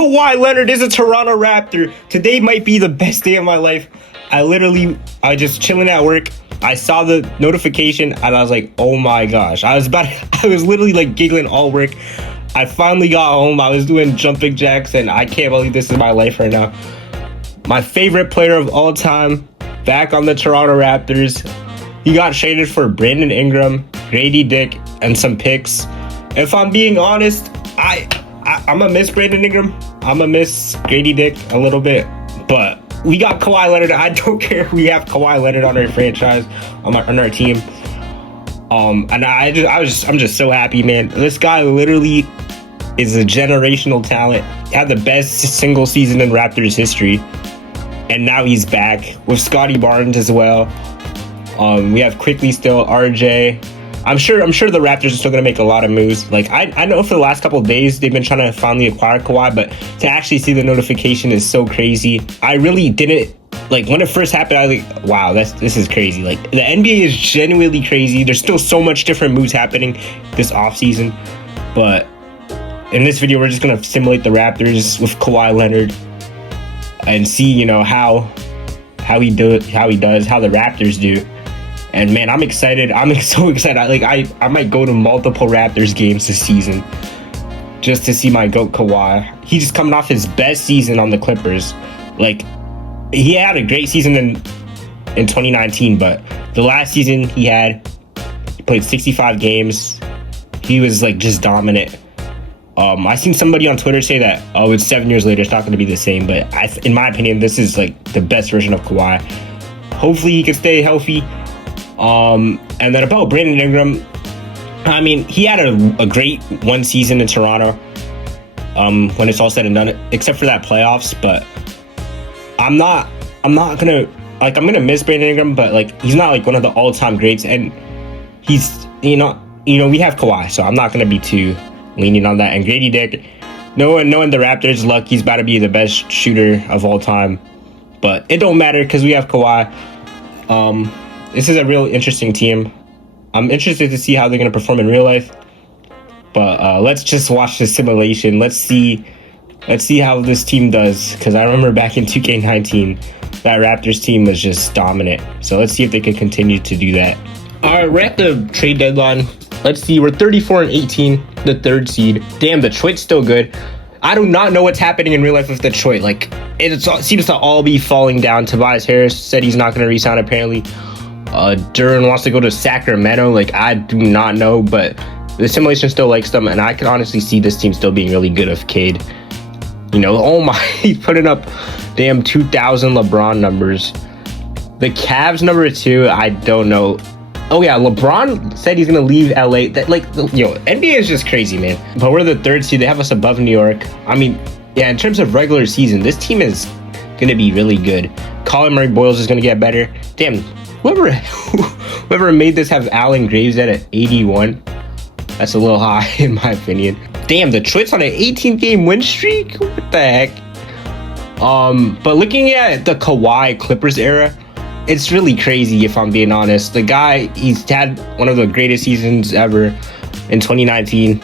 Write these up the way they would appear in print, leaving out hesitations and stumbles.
Kawhi Leonard is a Toronto Raptor. Today might be the best day of my life. I was just chilling at work. I saw the notification and I was like, oh my gosh. I was literally like giggling all work. I finally got home. I was doing jumping jacks and I can't believe this is my life right now. My favorite player of all time, back on the Toronto Raptors. He got traded for Brandon Ingram, Grady Dick, and some picks. If I'm being honest, I'm gonna miss Brandon Ingram. I'm gonna miss Grady Dick a little bit, but we got Kawhi Leonard. I don't care if we have Kawhi Leonard on our franchise, on our team. And I'm just so happy, man. This guy literally is a generational talent. He had the best single season in Raptors history, and now he's back with Scotty Barnes as well. We have Quickly still, RJ. I'm sure the Raptors are still going to make a lot of moves. Like, I know for the last couple of days they've been trying to finally acquire Kawhi, but to actually see the notification is so crazy. I really didn't, like, when it first happened, I was like, wow, this is crazy. Like, the NBA is genuinely crazy. There's still so much different moves happening this offseason. But in this video, we're just going to simulate the Raptors with Kawhi Leonard and see, you know, how the Raptors do. And man, I'm excited. I'm so excited. I might go to multiple Raptors games this season just to see my GOAT Kawhi. He's just coming off his best season on the Clippers. Like, he had a great season in 2019, but the last season he played 65 games. He was like just dominant. I seen somebody on Twitter say that, oh, it's 7 years later, it's not going to be the same. But in my opinion, this is like the best version of Kawhi. Hopefully he can stay healthy. And then about Brandon Ingram, I mean, he had a great one season in Toronto when it's all said and done, except for that playoffs. But I'm gonna miss Brandon Ingram, but like, he's not like one of the all-time greats, and he's, you know, we have Kawhi, so I'm not gonna be too leaning on that. And Grady Dick, knowing the Raptors' luck, he's about to be the best shooter of all time, but it don't matter because we have Kawhi. This is a real interesting team. I'm interested to see how they're going to perform in real life. But let's just watch the simulation. Let's see how this team does. Because I remember back in 2K19, that Raptors team was just dominant. So let's see if they can continue to do that. All right, we're at the trade deadline. Let's see. We're 34-18, the third seed. Damn, Detroit's still good. I do not know what's happening in real life with Detroit. Like, it seems to all be falling down. Tobias Harris said he's not going to re-sign, apparently. Duran wants to go to Sacramento. Like, I do not know, but the simulation still likes them, and I can honestly see this team still being really good if Cade. You know, oh my, he's putting up damn 2,000 LeBron numbers. The Cavs number 2, I don't know. Oh yeah, LeBron said he's gonna leave LA. That, like, yo, NBA is just crazy, man. But we're the third seed. They have us above New York. I mean, yeah, in terms of regular season, this team is gonna be really good. Colin Murray Boyles is gonna get better. Damn. Whoever made this have Allen Graves at 81. That's a little high in my opinion. Damn, Detroit's on an 18-game win streak? What the heck? But looking at the Kawhi Clippers era, it's really crazy if I'm being honest. The guy, he's had one of the greatest seasons ever in 2019.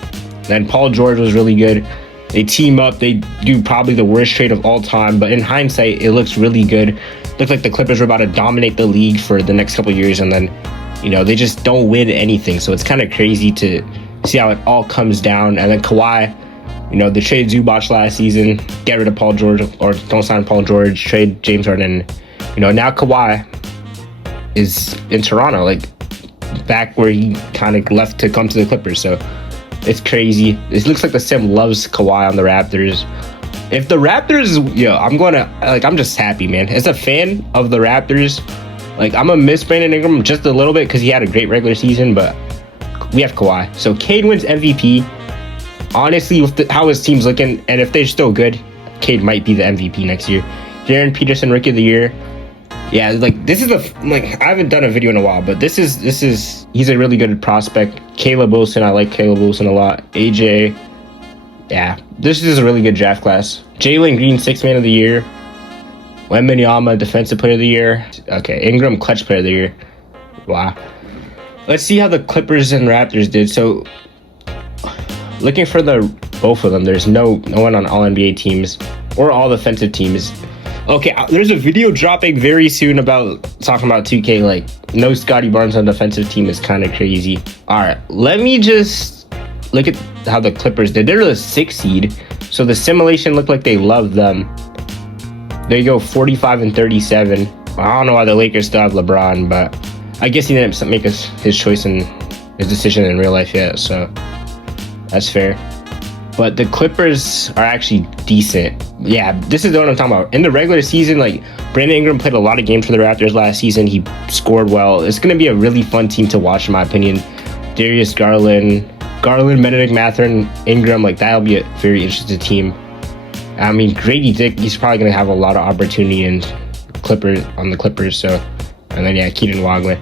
And Paul George was really good. They team up, they do probably the worst trade of all time, but in hindsight, it looks really good. Looked like the Clippers were about to dominate the league for the next couple of years, and then, you know, they just don't win anything. So it's kind of crazy to see how it all comes down. And then Kawhi, you know, they trade Zubac last season, get rid of Paul George, or don't sign Paul George, trade James Harden. You know, now Kawhi is in Toronto, like back where he kind of left to come to the Clippers. So it's crazy. It looks like the sim loves Kawhi on the Raptors. If the Raptors, I'm just happy, man. As a fan of the Raptors, like, I'm gonna miss Brandon Ingram just a little bit because he had a great regular season, but we have Kawhi. So Cade wins MVP. Honestly, with how his team's looking, and if they're still good, Cade might be the MVP next year. Jaron Peterson, Rookie of the Year. Yeah, like, this is I haven't done a video in a while, but he's a really good prospect. Caleb Wilson, I like Caleb Wilson a lot. AJ. Yeah, this is a really good draft class. Jalen Green, 6th Man of the Year. Wembanyama, Defensive Player of the Year. Okay, Ingram, Clutch Player of the Year. Wow. Let's see how the Clippers and Raptors did. So, looking for the Both of them. There's no one on all NBA teams or all defensive teams. Okay, there's a video dropping very soon about talking about 2K. Like, no Scotty Barnes on the defensive team is kind of crazy. All right, let me just look at how the Clippers did. They're the 6th seed, so the simulation looked like they loved them. There you go, 45 and 37. I don't know why the Lakers still have LeBron, but I guess he didn't make his choice and his decision in real life yet, so that's fair. But the Clippers are actually decent. Yeah, this is what I'm talking about. In the regular season, like, Brandon Ingram played a lot of games for the Raptors last season. He scored well. It's going to be a really fun team to watch, in my opinion. Darius Garland, Benedict Mathurin, Ingram, like, that'll be a very interesting team. I mean, Grady Dick, he's probably going to have a lot of opportunity on the Clippers. So, and then, yeah, Keaton Wagley.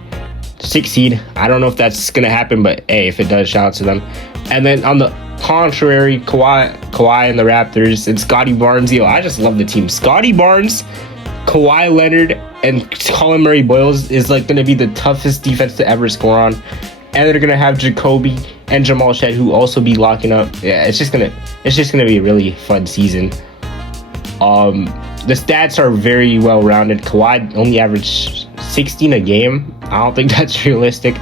6th seed. I don't know if that's going to happen, but, hey, if it does, shout out to them. And then on the contrary, Kawhi and the Raptors, and Scotty Barnes. Yo, I just love the team. Scotty Barnes, Kawhi Leonard, and Colin Murray Boyles is like going to be the toughest defense to ever score on. And they're going to have Jacoby and Jamal Shed, who also be locking up. Yeah, it's just gonna be a really fun season. The stats are very well rounded. Kawhi only averaged 16 a game. I don't think that's realistic.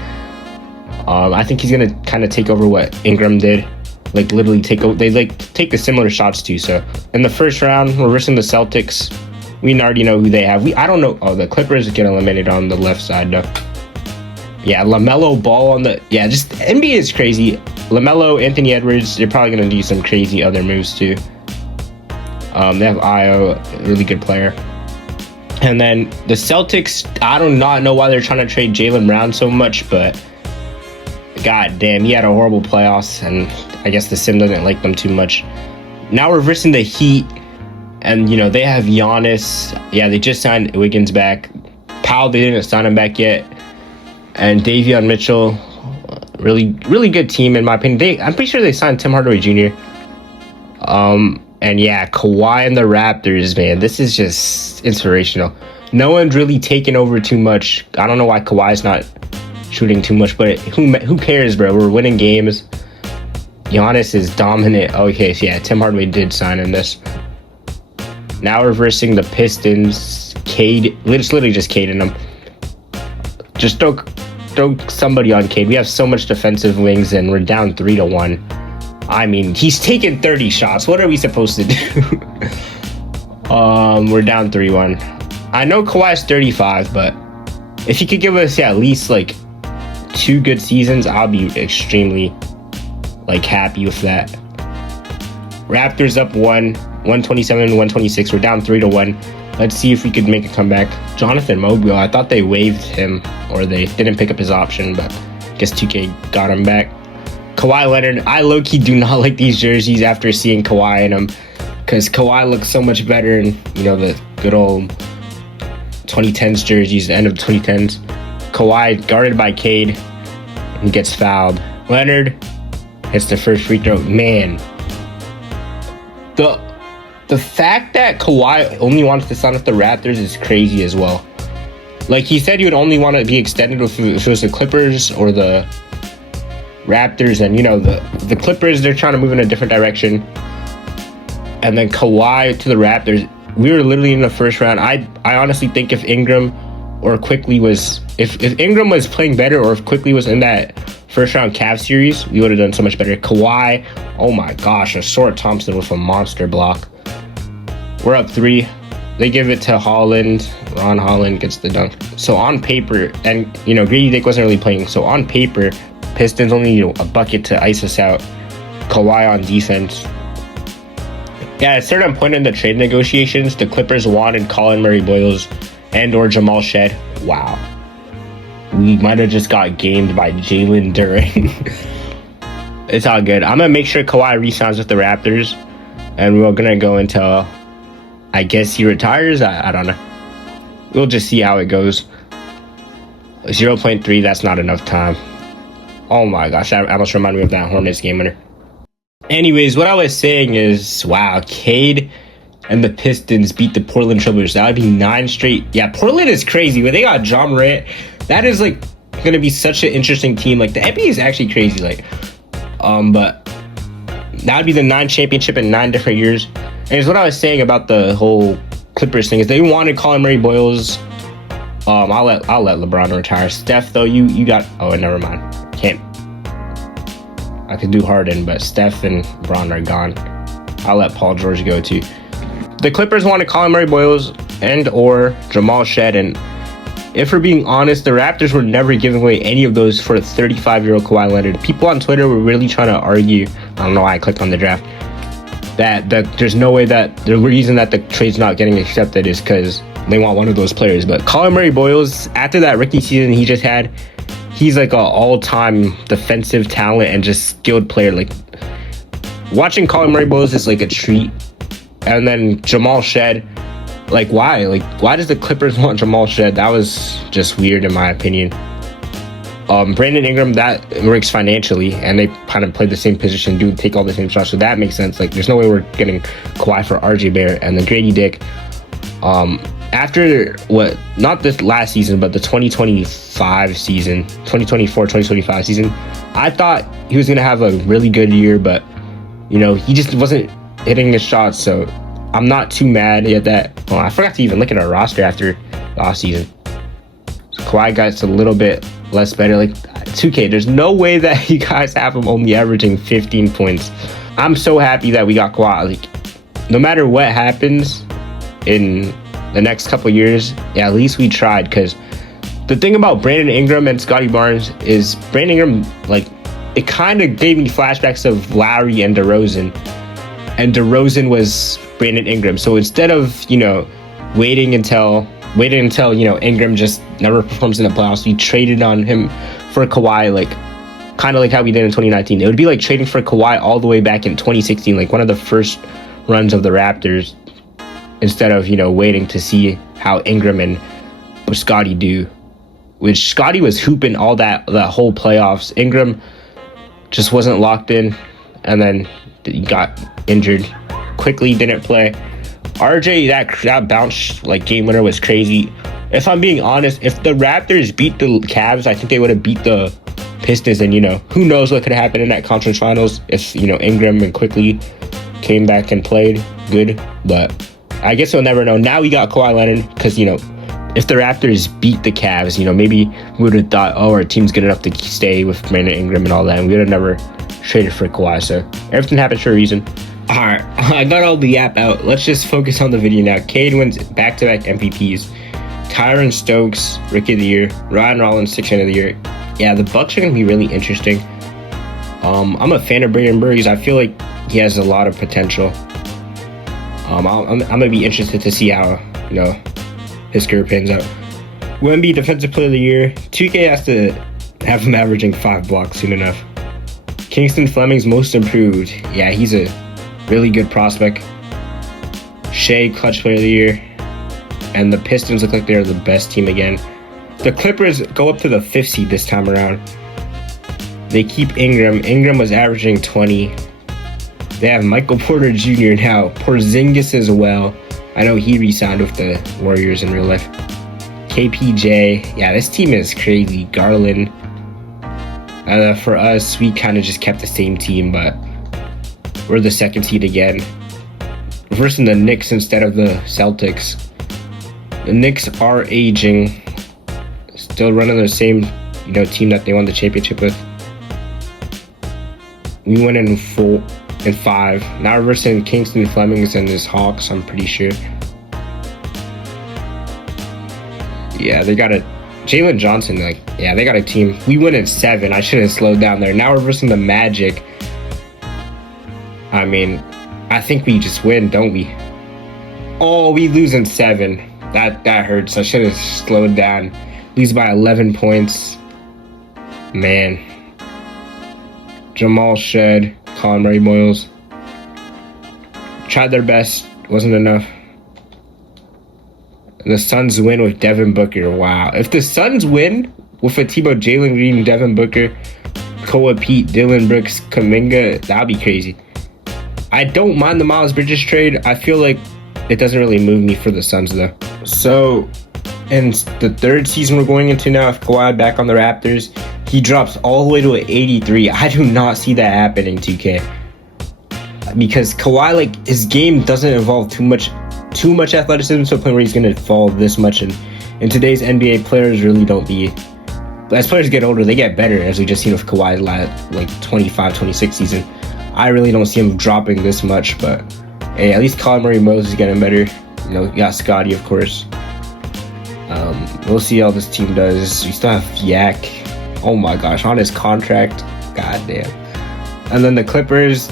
I think he's gonna kind of take over what Ingram did. Like, literally take over. They like take the similar shots too. So in the first round, we're versus the Celtics. We already know who they have. I don't know. Oh, the Clippers get eliminated on the left side though. Yeah, LaMelo Ball on the. Yeah, just NBA is crazy. LaMelo, Anthony Edwards. They're probably gonna do some crazy other moves too. They have Io, a really good player. And then the Celtics. I do not know why they're trying to trade Jaylen Brown so much, but god damn, he had a horrible playoffs, and I guess the sim doesn't like them too much. Now we're versing the Heat, and you know they have Giannis. Yeah, they just signed Wiggins back. Powell, they didn't sign him back yet, and Davion Mitchell, really good team in my opinion. I'm pretty sure they signed Tim Hardaway Jr. And yeah, Kawhi and the Raptors, man, this is just inspirational. No one's really taken over too much. I don't know why Kawhi's not shooting too much, but who cares, bro? We're winning games. Giannis is dominant. Okay, so yeah, Tim Hardaway did sign in this. Now we're versing the Pistons. Cade, it's literally just Cade in them. Just throw somebody on Cade. We have so much defensive wings, and we're down 3-1. I mean, he's taken 30 shots. What are we supposed to do? We're down 3-1. I know Kawhi's 35, but if he could give us at least like 2 good seasons, I'll be extremely like happy with that. Raptors up 127-126. We're down 3-1. Let's see if we could make a comeback. Jonathan Mobley, I thought they waived him, or they didn't pick up his option, but I guess 2K got him back. Kawhi Leonard, I low-key do not like these jerseys after seeing Kawhi in them, because Kawhi looks so much better in, you know, the good old 2010s jerseys, the end of 2010s. Kawhi guarded by Cade and gets fouled. Leonard hits the first free throw. Man, the fact that Kawhi only wants to sign with the Raptors is crazy as well. Like, he said he would only want to be extended if it was the Clippers or the Raptors, and you know, the Clippers, they're trying to move in a different direction. And then Kawhi to the Raptors. We were literally in the first round. I honestly think if Ingram or Quickly was if Ingram was playing better, or if Quickly was in that first round Cavs series, we would have done so much better. Kawhi, oh my gosh, a short Thompson with a monster block. We're up 3. They give it to Holland. Ron Holland gets the dunk. So on paper, and you know, Grady Dick wasn't really playing, so on paper, Pistons only need a bucket to ice us out. Kawhi on defense. Yeah, at a certain point in the trade negotiations, the Clippers wanted Colin Murray Boyles and or Jamal Shed. Wow. We might have just got gamed by Jalen Duren. It's all good. I'm going to make sure Kawhi re-signs with the Raptors, and we're going to go until, I guess, he retires. I don't know. We'll just see how it goes. 0.3, that's not enough time. Oh my gosh, that almost reminded me of that Hornets game winner. Anyways, what I was saying is, wow, Cade and the Pistons beat the Portland Trailblazers. That would be 9 straight. Yeah, Portland is crazy. When they got John Morant, that is like going to be such an interesting team. Like, the NBA is actually crazy. Like, but That would be the 9th championship in 9 different years. And it's what I was saying about the whole Clippers thing is they wanted Colin Murray Boyles. I'll let LeBron retire. Steph though, you got never mind. Can't. I could do Harden, but Steph and LeBron are gone. I'll let Paul George go too. The Clippers wanted Colin Murray Boyles and or Jamal Shead, and if we're being honest, the Raptors were never giving away any of those for a 35-year-old Kawhi Leonard. People on Twitter were really trying to argue. I don't know why I clicked on the draft. That there's no way that the reason that the trade's not getting accepted is because they want one of those players. But Colin Murray Boyles, after that rookie season he just had, he's like an all-time defensive talent and just skilled player. Like watching Colin Murray Boyles is like a treat. And then Jamal Shead, like why? Like why does the Clippers want Jamal Shead? That was just weird in my opinion. Brandon Ingram, that works financially, and they kind of play the same position, take all the same shots, so that makes sense. Like there's no way we're getting Kawhi for RJ Barrett. And then Grady Dick, after not this last season, but the 2025 season, 2024-2025 season, I thought he was going to have a really good year, but, he just wasn't hitting his shots, so I'm not too mad at that. I forgot to even look at our roster after the offseason. So Kawhi got a little bit less better. Like 2K, there's no way that you guys have him only averaging 15 points. I'm so happy that we got Kawhi. Like, no matter what happens in the next couple years, at least we tried. Because the thing about Brandon Ingram and Scotty Barnes is Brandon Ingram, like, it kind of gave me flashbacks of Lowry and DeRozan. And DeRozan was Brandon Ingram. So instead of, waiting until Ingram just never performs in the playoffs, we traded on him for Kawhi, like kind of like how we did in 2019. It would be like trading for Kawhi all the way back in 2016, like one of the first runs of the Raptors, instead of waiting to see how Ingram and Scotty do, which Scotty was hooping all that whole playoffs. Ingram just wasn't locked in, and then he got injured quickly, didn't play. RJ, that bounce like game winner was crazy. If I'm being honest, if the Raptors beat the Cavs, I think they would have beat the Pistons, and who knows what could happen in that conference finals if Ingram and quickly came back and played good. But I guess we'll never know. Now we got Kawhi Leonard because if the Raptors beat the Cavs, maybe we would have thought, our team's good enough to stay with Brandon Ingram and all that, and we would have never traded for Kawhi. So everything happens for a reason. Alright, I got all the yap out. Let's just focus on the video now. Cade wins back-to-back MVPs. Tyron Stokes, Rookie of the Year. Ryan Rollins, 6th Man of the Year. Yeah, the Bucks are going to be really interesting. I'm a fan of Brandon Burgess. I feel like he has a lot of potential. I'm going to be interested to see how, his career pans out. Wemby, Defensive Player of the Year. 2K has to have him averaging 5 blocks soon enough. Kingston Fleming's Most Improved. Yeah, he's a really good prospect. Shea, Clutch Player of the Year. And the Pistons look like they're the best team again. The Clippers go up to the 5th seed this time around. They keep Ingram. Ingram was averaging 20. They have Michael Porter Jr. now. Porzingis as well. I know he re-signed with the Warriors in real life. KPJ. Yeah, this team is crazy. Garland. For us, we kind of just kept the same team, but we're the 2nd seed again. We're versing the Knicks instead of the Celtics. The Knicks are aging. Still running the same, team that they won the championship with. We went in 5. Now we're versing Kingston Flemings and his Hawks, I'm pretty sure. Yeah, they got a Jalen Johnson, they got a team. We went in 7. I should have slowed down there. Now we're versing the Magic. I mean, I think we just win, don't we? Oh, we lose in 7. That hurts. I should have slowed down. Lose by 11 points. Man. Jamal Shead, Colin Murray Boyles. Tried their best. Wasn't enough. The Suns win with Devin Booker. Wow. If the Suns win with a team of Jalen Green, Devin Booker, Koa Pete, Dylan Brooks, Kuminga, that'd be crazy. I don't mind the Miles Bridges trade. I feel like it doesn't really move me for the Suns, though. So, in the 3rd season we're going into now, if Kawhi back on the Raptors, he drops all the way to an 83. I do not see that happening, 2K. because Kawhi, like, his game doesn't involve too much athleticism to a point where he's going to fall this much. And in today's NBA, players really don't as players get older, they get better, as we just seen with Kawhi like 25, 26 season. I really don't see him dropping this much, but hey, at least Colin Murray-Moses is getting better. You know, you got Scotty, of course. We'll see how this team does. We still have Yak. Oh my gosh, on his contract. God damn. And then the Clippers,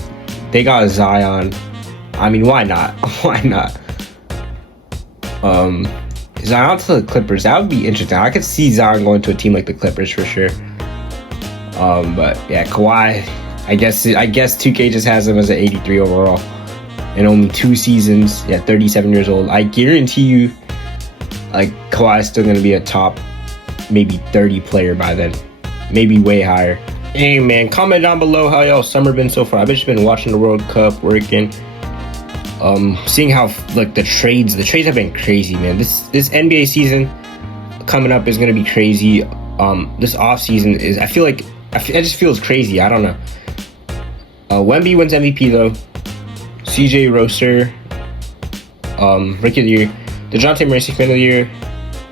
they got Zion. I mean, why not? Why not? Zion to the Clippers, that would be interesting. I could see Zion going to a team like the Clippers for sure. But yeah, Kawhi, I guess 2K just has him as an 83 overall in only 2 seasons. Yeah, 37 years old. I guarantee you, like, Kawhi is still going to be a top maybe 30 player by then, maybe way higher. Hey man, comment down below how y'all summer been so far. I've just been watching the World Cup, working, seeing how like the trades have been crazy, man. This NBA season coming up is gonna be crazy. This off season is, I feel like it just feels crazy. I don't know. Wemby wins MVP though. CJ Roster, Rookie of the Year. DeJounte Murray, Fan of the Year.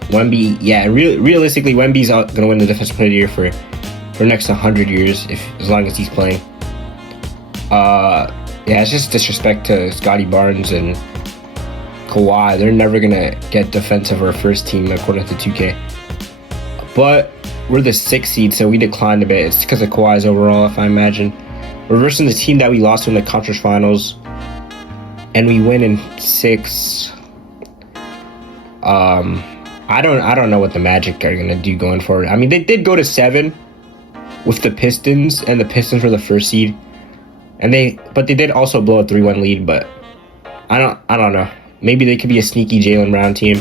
Wemby, yeah, realistically, Wemby's gonna win the Defensive Player of the Year for the next 100 years, as long as he's playing. Yeah, it's just disrespect to Scotty Barnes and Kawhi. They're never gonna get defensive or first team according to 2K. But we're the 6th seed, so we declined a bit. It's because of Kawhi's overall, if I imagine. We're versing the team that we lost in the conference finals, and we win in 6. I don't know what the Magic are gonna do going forward. I mean, they did go to 7 with the Pistons, and the Pistons were the 1st seed, but they did also blow a 3-1 lead. But I don't know. Maybe they could be a sneaky Jaylen Brown team.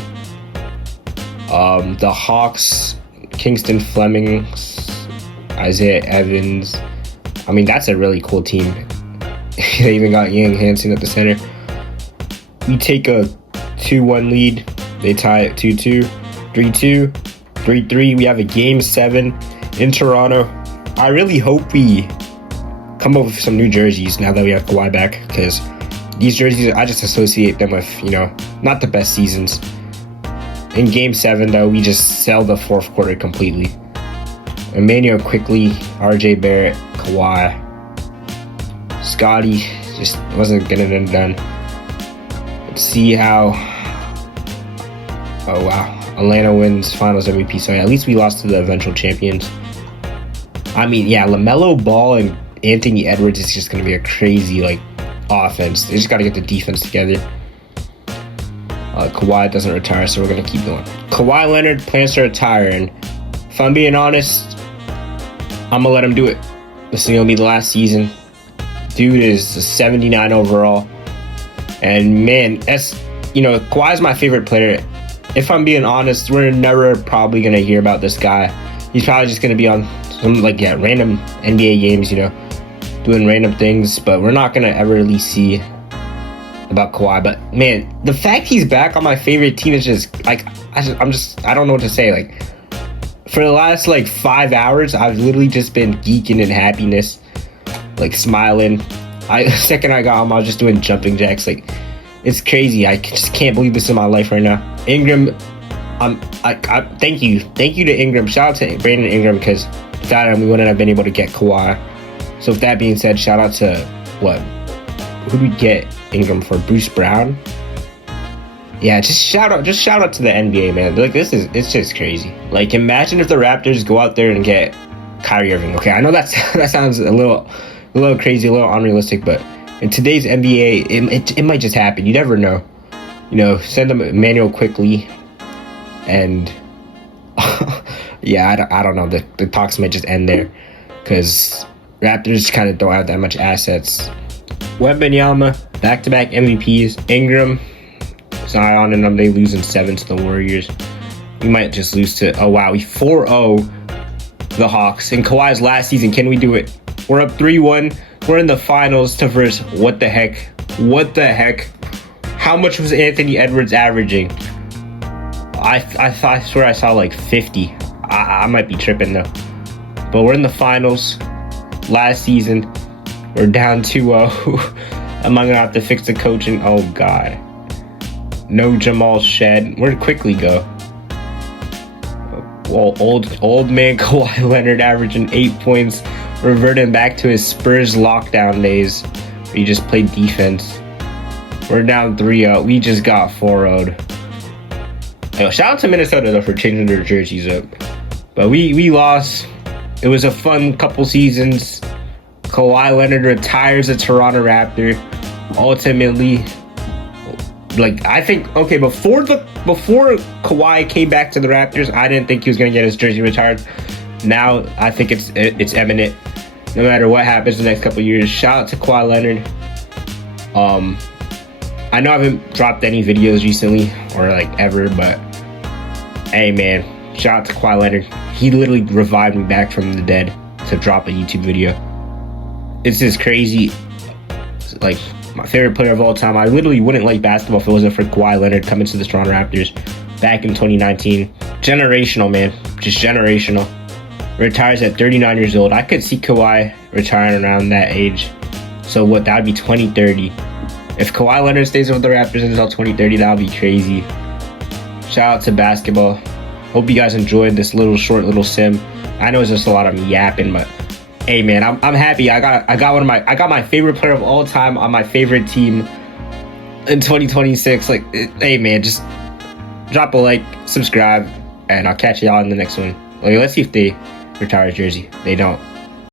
The Hawks, Kingston Fleming, Isaiah Evans. I mean, that's a really cool team. They even got Yang Hansen at the center. We take a 2-1 lead. They tie at 2-2, 3-2, 3-3. We have a game 7 in Toronto. I really hope we come up with some new jerseys now that we have Kawhi back, because these jerseys, I just associate them with, you know, not the best seasons. In game 7, though, we just sell the 4th quarter completely. Emmanuel quickly, RJ Barrett, Kawhi, Scotty just wasn't getting it done. Let's see how. Oh wow, Atlanta wins Finals MVP. So at least we lost to the eventual champions. I mean, yeah, LaMelo Ball and Anthony Edwards is just going to be a crazy, like, offense. They just got to get the defense together. Kawhi doesn't retire, so we're going to keep going. Kawhi Leonard plans to retire, and if I'm being honest, I'm going to let him do it. This is going to be the last season. Dude is a 79 overall. And, man, Kawhi's my favorite player. If I'm being honest, we're never probably going to hear about this guy. He's probably just going to be on some, random NBA games, doing random things, but we're not going to ever really see about Kawhi. But man, the fact he's back on my favorite team is just I don't know what to say. Like, for the last 5 hours, I've literally just been geeking in happiness, smiling. Second I got him, I was just doing jumping jacks. It's crazy. I just can't believe this is my life right now. Ingram, thank you to Ingram. Shout out to Brandon Ingram, because without him, we wouldn't have been able to get Kawhi. So with that being said, shout out to who did we get Ingram for? Bruce Brown. Yeah, just shout out to the NBA, man. It's just crazy. Imagine if the Raptors go out there and get Kyrie Irving. Okay, I know that sounds a little crazy, a little unrealistic, but in today's NBA, it might just happen. You never know. Send them Emmanuel quickly, and yeah, I don't know. The talks might just end there, because Raptors kind of don't have that much assets. Wembanyama, back-to-back MVPs. Ingram, Zion, and them, they lose in 7 to the Warriors. We might just lose to, we 4-0 the Hawks. In Kawhi's last season, can we do it? We're up 3-1. We're in the finals to verse. What the heck? How much was Anthony Edwards averaging? I swear I saw 50. I might be tripping though. But we're in the finals. Last season, we're down 2-0. Am I gonna have to fix the coaching? Oh God. No Jamal Shed. Where'd Quickly go? Well, old man Kawhi Leonard averaging 8 points, reverting back to his Spurs lockdown days. Where he just played defense. We're down 3-0. We just got 4-0'd. Yo, shout out to Minnesota though for changing their jerseys up. But we lost. It was a fun couple seasons. Kawhi Leonard retires a Toronto Raptor. Ultimately, like, I think, okay, before Kawhi came back to the Raptors, I didn't think he was gonna get his jersey retired. Now I think it's imminent. No matter what happens the next couple years. Shout out to Kawhi Leonard. I know I haven't dropped any videos recently or like ever, but hey man, shout out to Kawhi Leonard. He literally revived me back from the dead to drop a YouTube video. It's just crazy. Like, my favorite player of all time. I literally wouldn't like basketball if it wasn't for Kawhi Leonard coming to the Toronto Raptors back in 2019. Generational, man. Just generational. Retires at 39 years old. I could see Kawhi retiring around that age. So what, that would be 2030. If Kawhi Leonard stays with the Raptors until 2030, that would be crazy. Shout out to basketball. Hope you guys enjoyed this short little sim. I know it's just a lot of me yapping, but hey man, I'm happy. I got my favorite player of all time on my favorite team in 2026. Like, hey man, just drop a like, subscribe, and I'll catch y'all in the next one. Okay, let's see if they retire his jersey. They don't.